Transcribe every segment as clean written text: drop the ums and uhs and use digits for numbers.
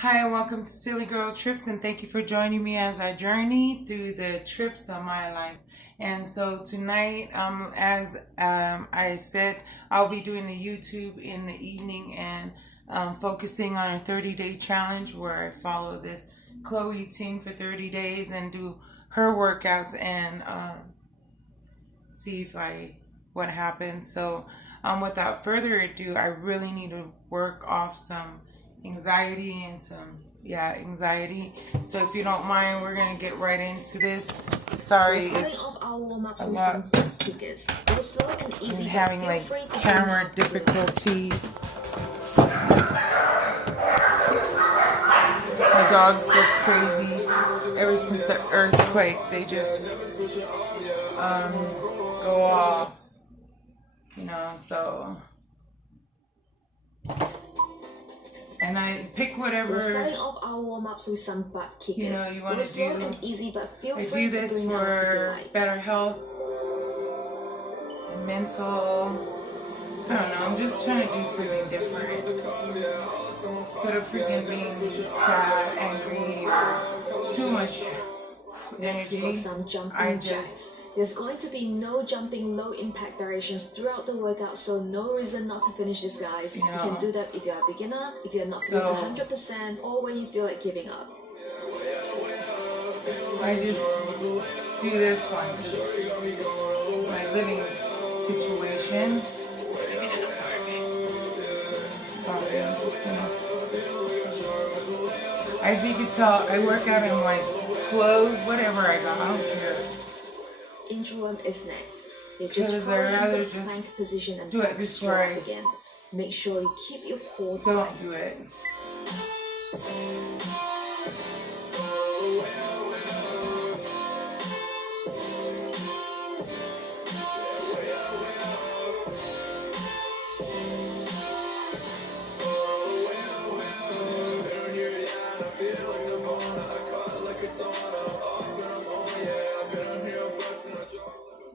Hi, welcome to Silly Girl Trips, and thank you for joining me as I journey through the trips of my life. And so tonight, I said, I'll be doing the YouTube in the evening and focusing on a 30-day challenge where I follow this Chloe Ting for 30 days and do her workouts and see what happens. So without further ado, I really need to work off some anxiety and anxiety. So if you don't mind, we're gonna get right into this. Sorry, it's a lot. I'm having like camera difficulties. My dogs go crazy ever since the earthquake. They just go off, so. And I pick whatever. We're starting off our warm-ups with some butt kickers. You want to do. And easy, but feel I free do this to for better health and mental. I don't know. I'm just trying to do something different instead of freaking being sad, angry, or too much energy. There's going to be no jumping low impact variations throughout the workout, so no reason not to finish this, guys. You can do that if you're a beginner, if you're not feeling 100%, or when you feel like giving up. I just do this one because my living situation. Living in an apartment. Sorry, I'm just gonna. As you can tell, I work out in like clothes, whatever I got. I don't care. Inchworm is next. You just rather just plank position and do it before I again. Make sure you keep your core tight. Don't do it.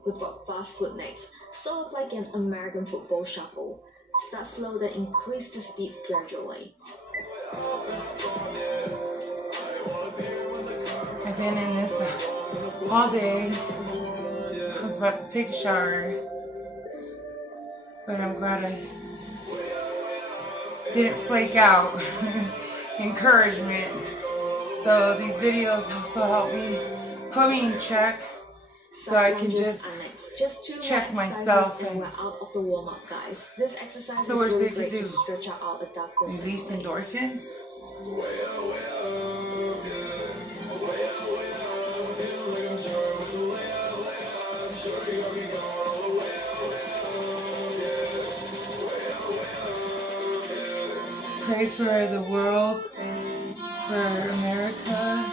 We've got fast foot next, sort of like an American football shuffle. Start slow, then increase the speed gradually. I've been in this all day. I was about to take a shower, but I'm glad I didn't flake out. Encouragement. So these videos also help me put me in check. So I can just check myself and we're out of the warm-up, guys. This exercise is really great to stretch out all the abductors. Release endorphins. Pray for the world, for America.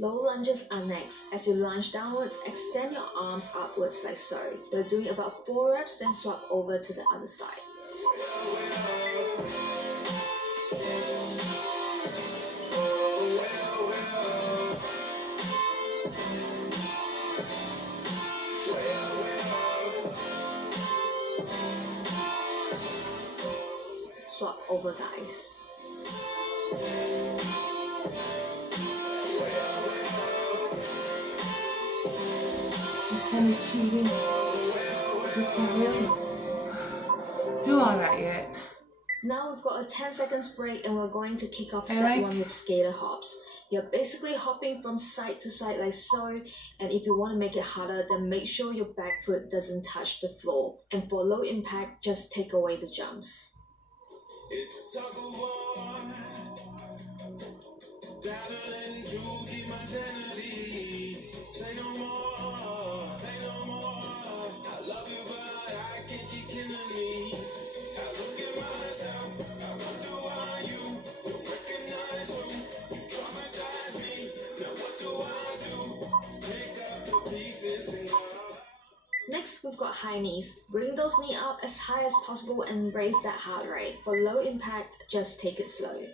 Low lunges are next. As you lunge downwards, extend your arms upwards like so. We're doing about 4 reps, then swap over to the other side. Swap over, guys. Kind of cheating. Is it for real? Do all that yet? Now we've got a 10 seconds break and we're going to kick off set 1 with skater hops. You're basically hopping from side to side like so, and if you want to make it harder, then make sure your back foot doesn't touch the floor. And for low impact, just take away the jumps. It's a tug of war, battling to keep my sanity. Say no more, say no more. I love you, but I can't keep killing me. I look at myself, I wonder why you don't recognize who you traumatize me. Now what do I do? Pick up the pieces and go. Next, we've got high knees. Bring those knees up as high as possible and raise that heart rate. For low impact, just take it slow.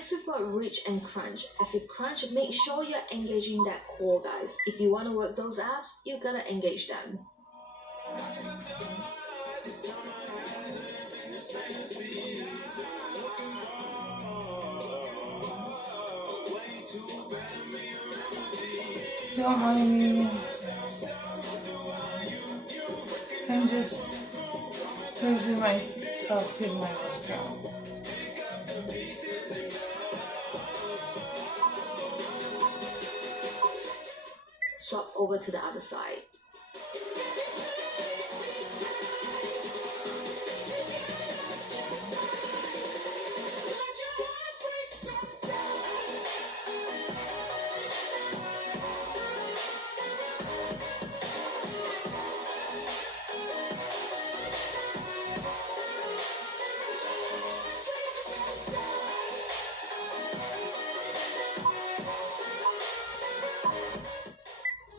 Next we've got reach and crunch. As you crunch, make sure you're engaging that core, guys. If you want to work those abs, you gotta engage them. Don't mind me. I'm just losing myself in my workout. Swap over to the other side.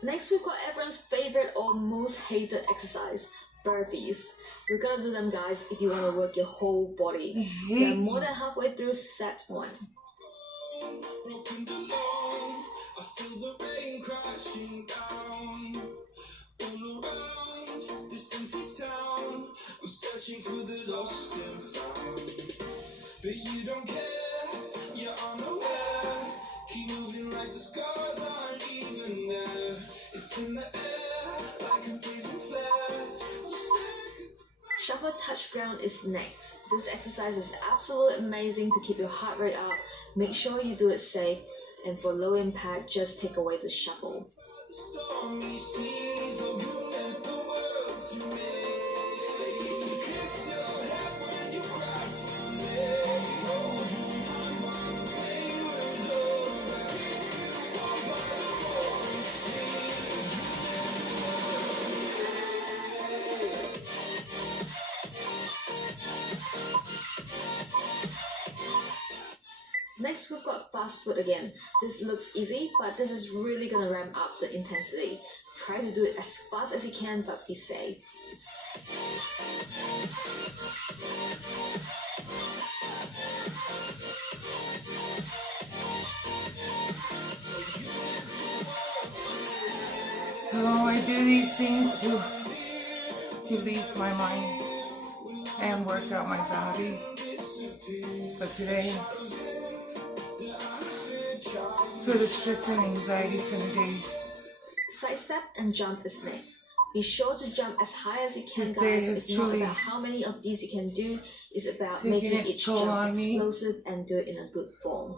Next, we've got everyone's favorite or most hated exercise, burpees. We're gonna do them, guys, if you want to work your whole body. We're more than halfway through set 1. Broken alone, I feel the rain crashing down. All around this empty town, I'm searching for the lost and found. But you don't care, you're unaware. Keep moving like the scars aren't even there. It's in the air, like a blazing flare. Shuffle touch ground is next. This exercise is absolutely amazing to keep your heart rate up. Make sure you do it safe, and for low impact, just take away the shuffle. Stormy seas, oh, you meant the world to me. You kiss your head when you cry for me. Hold you on while the pain was over. Walk by the roaring sea. Next, we've got fast foot again. This looks easy, but this is really gonna ramp up the intensity. Try to do it as fast as you can, but be safe. So I do these things to release my mind and work out my body. But today, it's for the stress and anxiety for the day. Side step and jump is next. Be sure to jump as high as you can, This day guys. has It's not truly about how many of these you can do. It's about taken making its each toll jump on me. explosive and do it in a good form.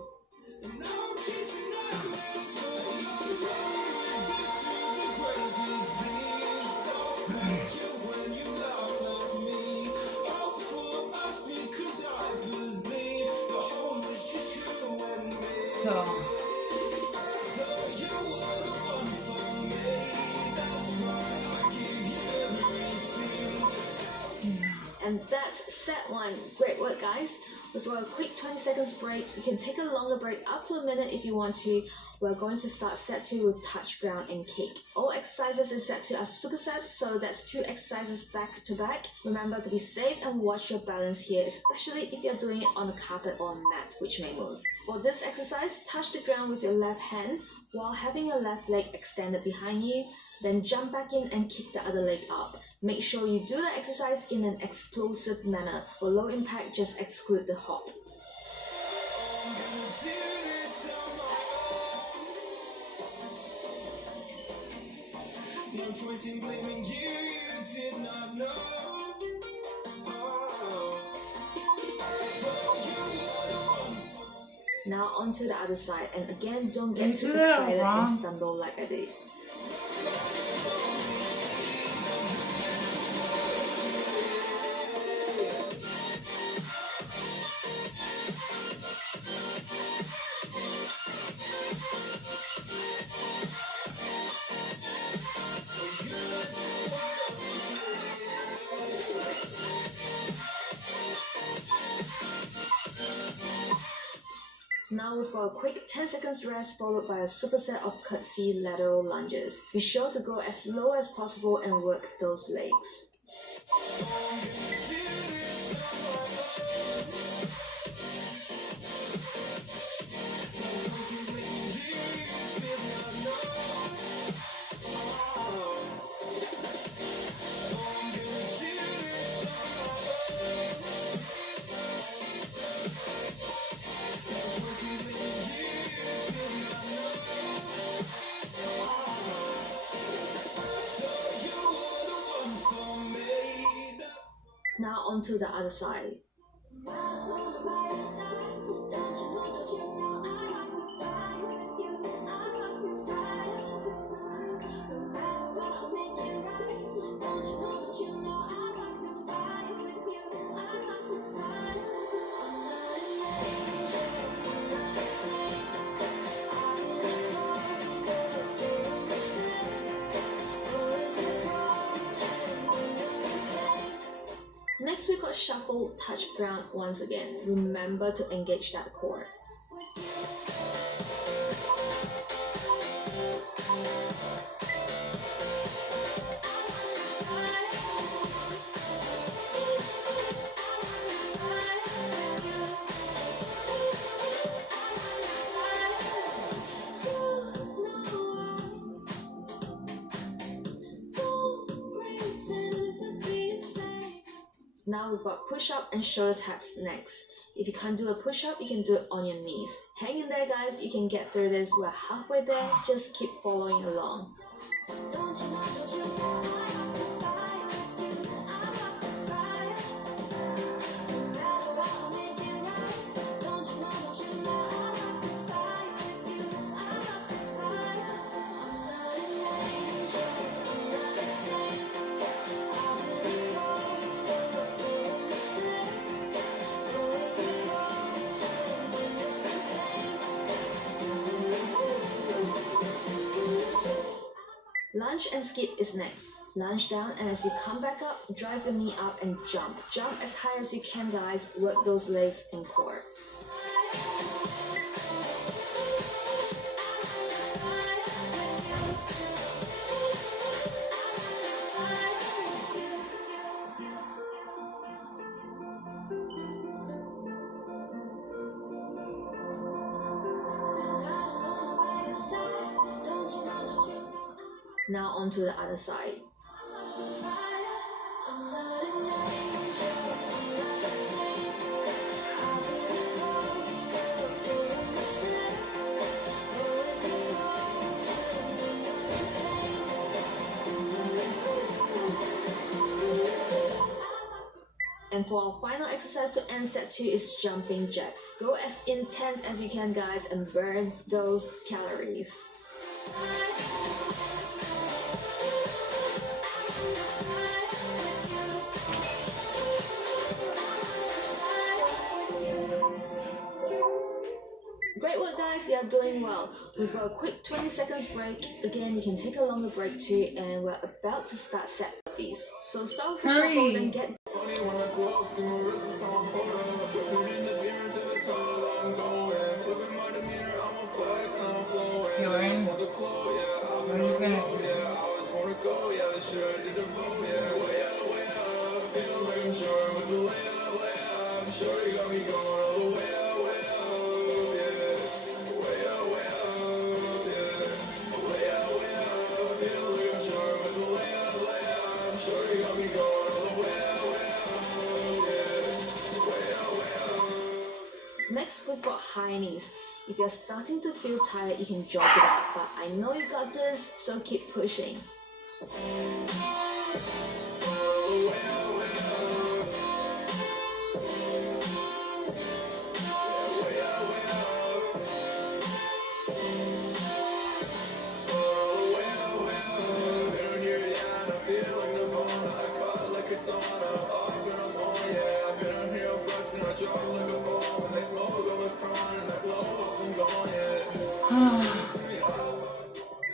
So And that's set 1. Great work, guys. With a quick 20 seconds break, you can take a longer break up to a minute if you want to. We're going to start set 2 with touch ground and kick. All exercises in set 2 are supersets, so that's 2 exercises back to back. Remember to be safe and watch your balance here, especially if you're doing it on a carpet or a mat, which may move. For this exercise, touch the ground with your left hand while having your left leg extended behind you. Then jump back in and kick the other leg up. Make sure you do the exercise in an explosive manner. For low impact, just exclude the hop. No choice in blaming you, you did not know. Now onto the other side, and again, don't get You too do that excited wrong. and stumble like I did. Now we've got a quick 10 seconds rest followed by a superset of curtsy lateral lunges. Be sure to go as low as possible and work those legs. onto the other side. Next we got shuffle, touch ground once again. Remember to engage that chord. Now we've got push-up and shoulder taps next. If you can't do a push-up, you can do it on your knees. Hang in there, guys. You can get through this. We're halfway there. Just keep following along. Lunge and skip is next. Lunge down, and as you come back up, drive your knee up and jump. Jump as high as you can, guys. Work those legs and core. Now onto the other side. And for our final exercise to end set 2 is jumping jacks. Go as intense as you can, guys, and burn those calories. Great work, guys, you are doing well. We've got a quick 20 seconds break. Again, you can take a longer break too, and we're about to start set piece. So start with the shuffle, then get Funny when I go up, see my wrist is on photo. Putting the beamer to the top, I'm going. Flipping my demeanor, I'm a flex, I'm flowing. Feeling? Want the flow, yeah, I've What been is on that? the road, yeah. I always wanna go, yeah, this year I did the vote, yeah. Way up, feel like I'm Jordan with the layup. Sure you got me going all the way up, yeah. Way up, yeah. Way up, feel like I'm Jordan with the layup. Sure you got me going all the way up, Next, we've got high knees. If you're starting to feel tired, you can jog it out, but I know you got this, so keep pushing.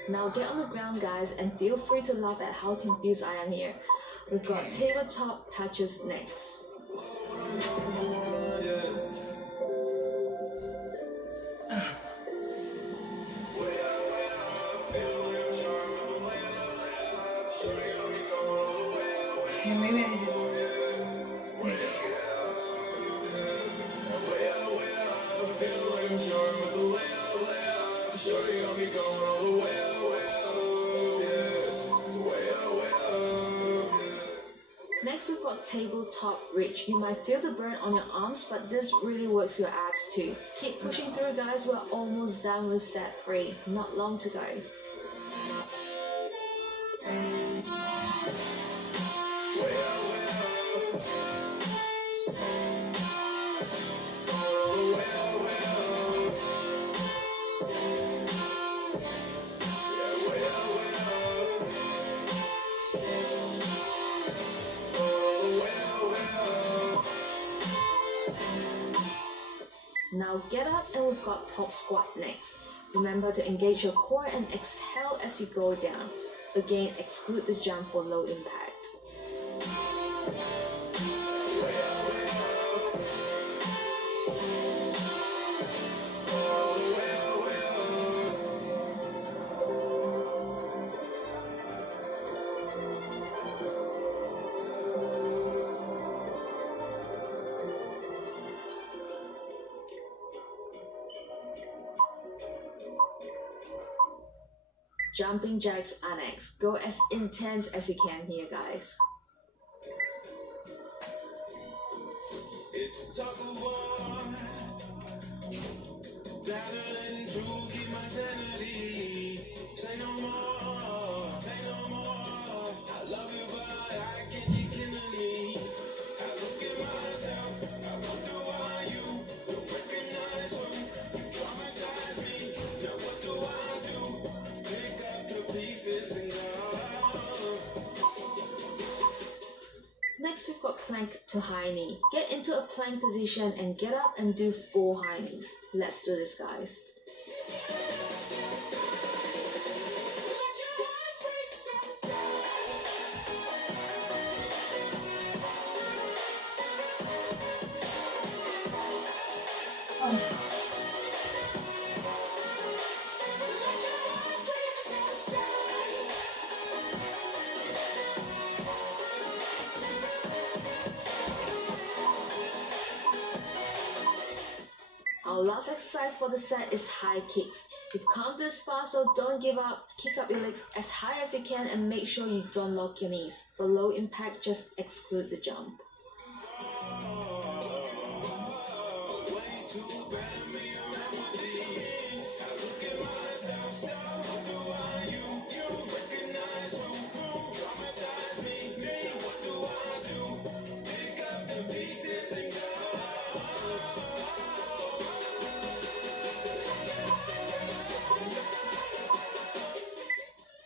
Now get on the ground, guys, and feel free to laugh at how confused I am here. We've got tabletop touches next. Okay, maybe I just stay. Next, we've got tabletop reach. You might feel the burn on your arms, but this really works your abs too. Keep pushing through, guys. We're almost done with set 3. Not long to go. get up, and we've got pop squat next. Remember to engage your core and exhale as you go down. Again, exclude the jump for low impact. Jumping jacks are next. Go as intense as you can here, guys. It's a tug of war, battling to keep my sanity. Say no more, say no more. I love you, but I can't keep killing me. I look at myself, I wonder why you don't recognize who you traumatize me. Now what do I do? Pick up the pieces and go. Next, we've got plank to high knee. Get into a plank position and get up and do 4 high knees. Let's do this, guys. Our last exercise for the set is high kicks. You've come this far, so don't give up. Kick up your legs as high as you can and make sure you don't lock your knees. For low impact, just exclude the jump.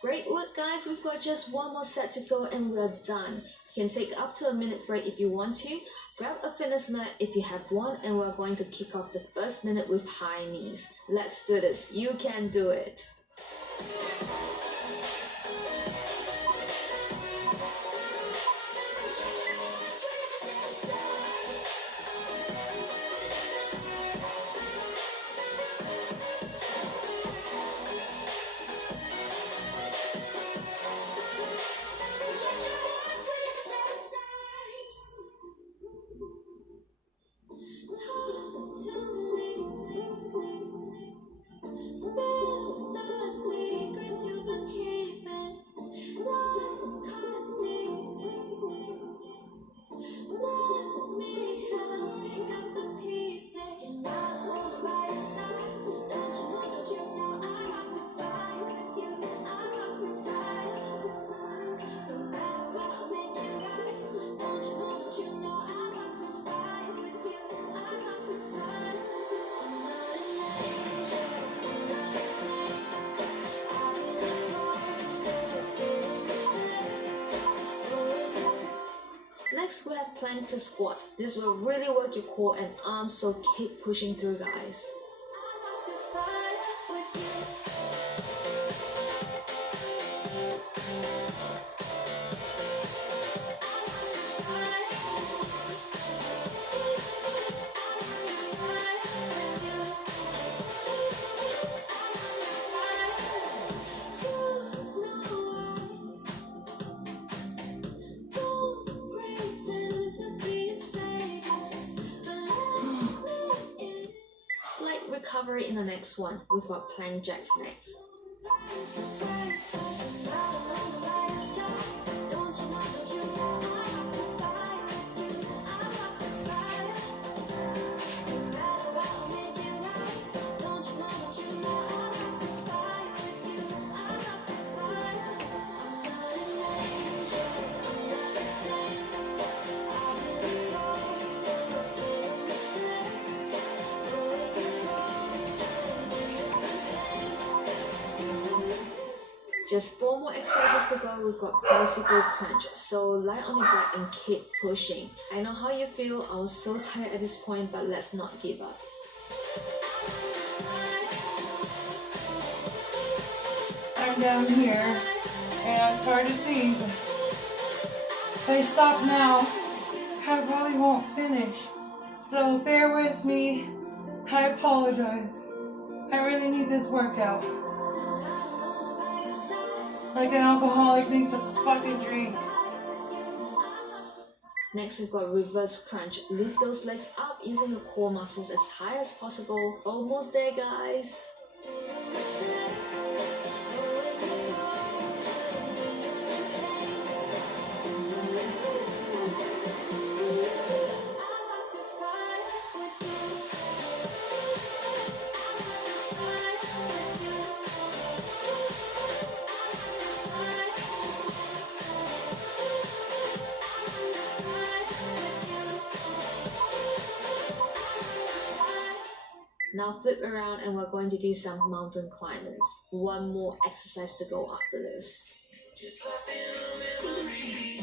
Great work, guys. We've got just one more set to go and we're done. You can take up to a minute break if you want to. Grab a fitness mat if you have one, and we're going to kick off the first minute with high knees. Let's do this. You can do it. Next, we have plank to squat. This will really work your core and arms, so keep pushing through, guys. Recovery in the next one. We've got plank jacks next. Just 4 more exercises to go. We've got bicycle punch. So lie on your back and keep pushing. I know how you feel. I was so tired at this point, but let's not give up. line down here, and it's hard to see. But if I stop now, I probably won't finish. So bear with me. I apologize. I really need this workout. Like an alcoholic needs a fucking drink. Next, we've got reverse crunch. Lift those legs up using your core muscles as high as possible. Almost there, guys. Now flip around and we're going to do some mountain climbers. One more exercise to go after this. Just lost in a memory.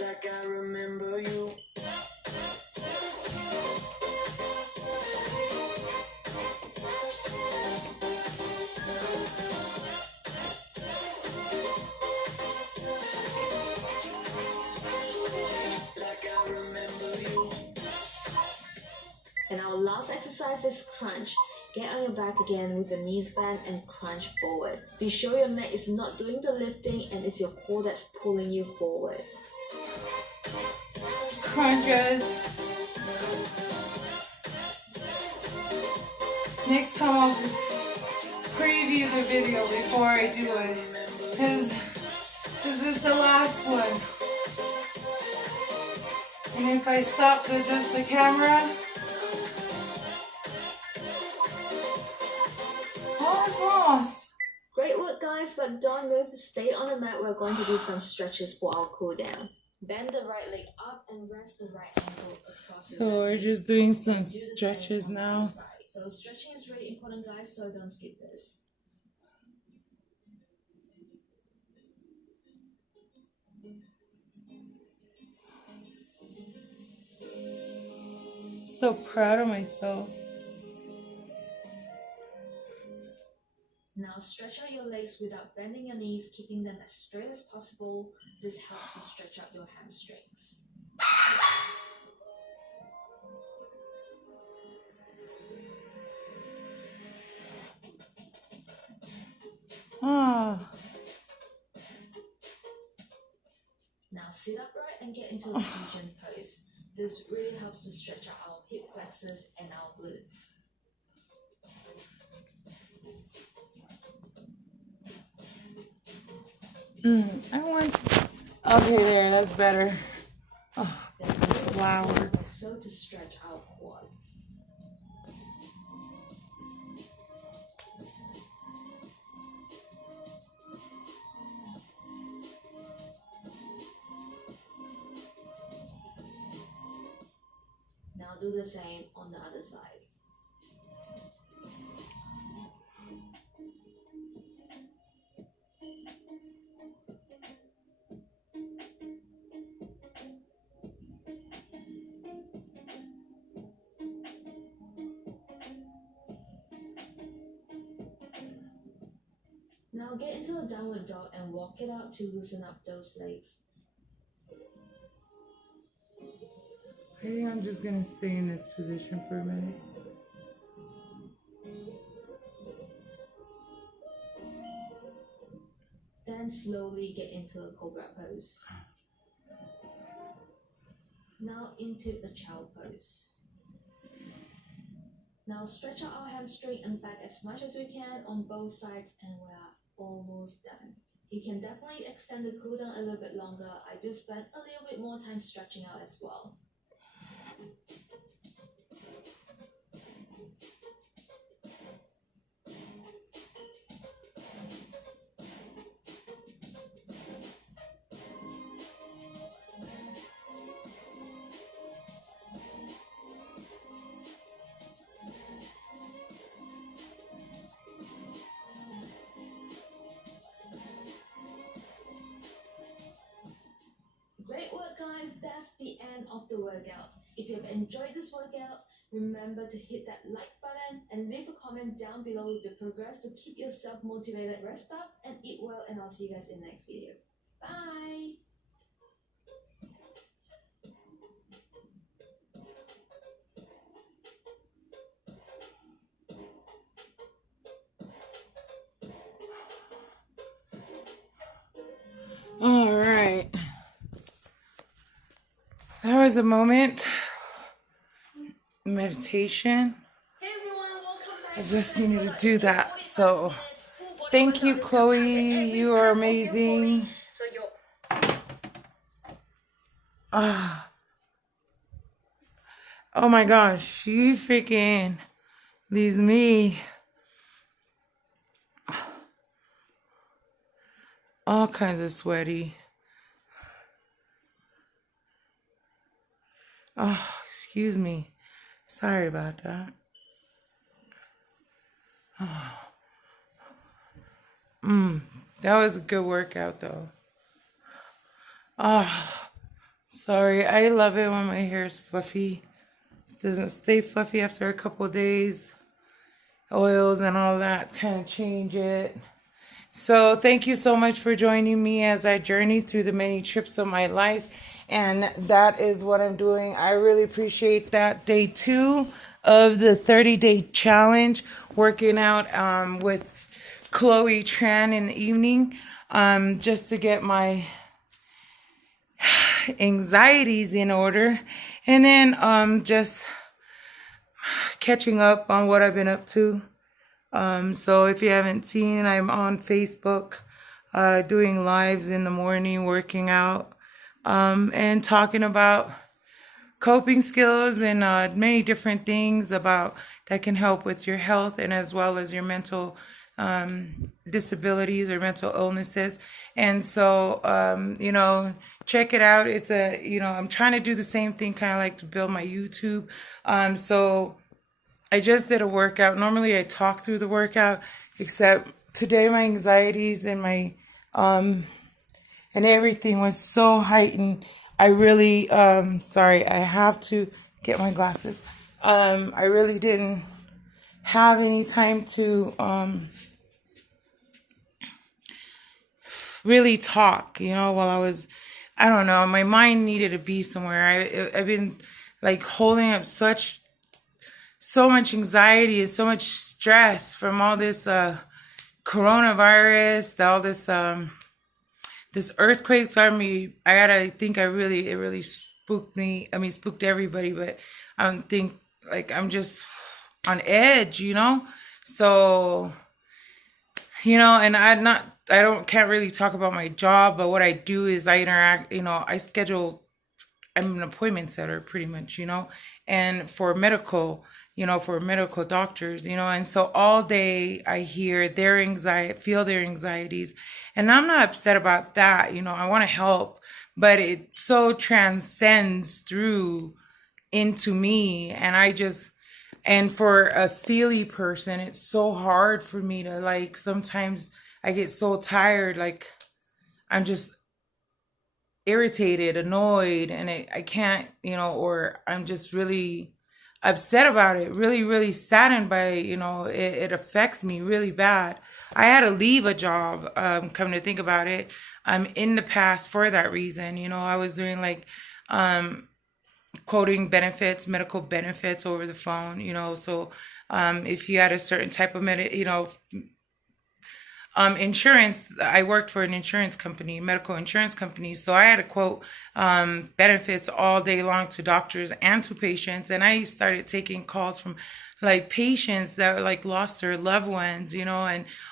Like I remember you. Like I remember you. And our last exercise is crunch. Get on your back again with the knees bent and crunch forward. Be sure your neck is not doing the lifting and it's your core that's pulling you forward. Crunches. Next time I'll preview the video before I do it, because this is the last one. And if I stop to adjust the camera, all is lost. Great work, guys, but don't move. Stay on the mat. We're going to do some stretches for our cool down. Bend the right leg up and rest the right ankle across the So leg. we're just doing some Do the same stretches on the now. other side. So stretching is really important, guys, so don't skip this. So proud of myself. Now stretch out your legs without bending your knees, keeping them as straight as possible. This helps to stretch out your hamstrings. Ah, Now sit upright and get into the pigeon pose. This really helps to stretch out our hip flexors and our glutes. I want. Okay, there, that's better. Oh, Then loud. so to stretch our quads. Now do the same on the other side. Now get into a downward dog and walk it out to loosen up those legs. I think I'm just gonna stay in this position for a minute. Then slowly get into a cobra pose. Now into the child pose. Now stretch out our hamstring and back as much as we can on both sides and we're almost done. You can definitely extend the cool down a little bit longer. I do spend a little bit more time stretching out as well. Great work, guys. That's the end of the workout. If you have enjoyed this workout, remember to hit that like button and leave a comment down below with your progress to keep yourself motivated. Rest up and eat well, and I'll see you guys in the next video. Bye. All right. That was a moment. Meditation. Hey everyone, welcome back. I just needed to do that. So thank you, Chloe. You are amazing. Ah. Oh my gosh, she freaking leaves me all kinds of sweaty. Oh, excuse me. Sorry about that. That was a good workout though. Oh, sorry. I love it when my hair is fluffy. It doesn't stay fluffy after a couple of days. Oils and all that kind of change it. So thank you so much for joining me as I journey through the many trips of my life. And that is what I'm doing. I really appreciate that. Day 2 of the 30-day challenge, working out with Chloe Tran in the evening, just to get my anxieties in order. And then just catching up on what I've been up to. So if you haven't seen, I'm on Facebook doing lives in the morning, working out, and talking about coping skills and many different things about that can help with your health and as well as your mental disabilities or mental illnesses. And so, check it out. It's I'm trying to do the same thing, kind of like to build my YouTube. So I just did a workout. Normally I talk through the workout, except today my anxieties and my and everything was so heightened. I really sorry, I have to get my glasses. I really didn't have any time to really talk, while I don't know, my mind needed to be somewhere. I've been like holding up so much anxiety and so much stress from all this coronavirus, all this earthquakes on me. It really spooked me. I mean, spooked everybody, but I don't think, like, I'm just on edge, So, and can't really talk about my job, but what I do is I interact, I'm an appointment setter pretty much, and for medical doctors, and so all day I hear their anxiety, feel their anxieties, and I'm not upset about that. I want to help, but it so transcends through into me, and for a feely person, it's so hard for me to, like, sometimes I get so tired, like I'm just irritated, annoyed, and I can't, or I'm just really upset about it, really, really saddened by it affects me really bad. I had to leave a job, come to think about it, in the past for that reason. I was doing like quoting benefits, medical benefits over the phone, so if you had a certain type of insurance, I worked for an insurance company, medical insurance company. So I had to quote benefits all day long to doctors and to patients. And I started taking calls from like patients that like lost their loved ones,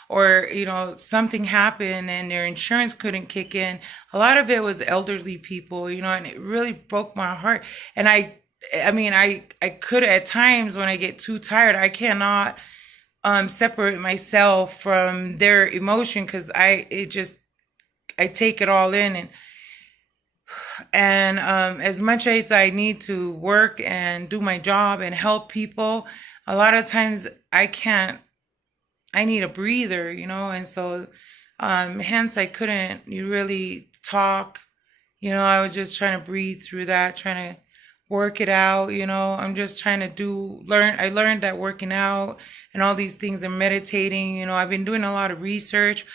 or something happened and their insurance couldn't kick in. A lot of it was elderly people, and it really broke my heart. And I could, at times when I get too tired, I cannot separate myself from their emotion, because I take it all in, and as much as I need to work and do my job and help people, a lot of times I can't. I need a breather, and so hence I couldn't really talk. I was just trying to breathe through that, trying to work it out. I'm just trying to learn. I learned that working out and all these things and meditating, I've been doing a lot of research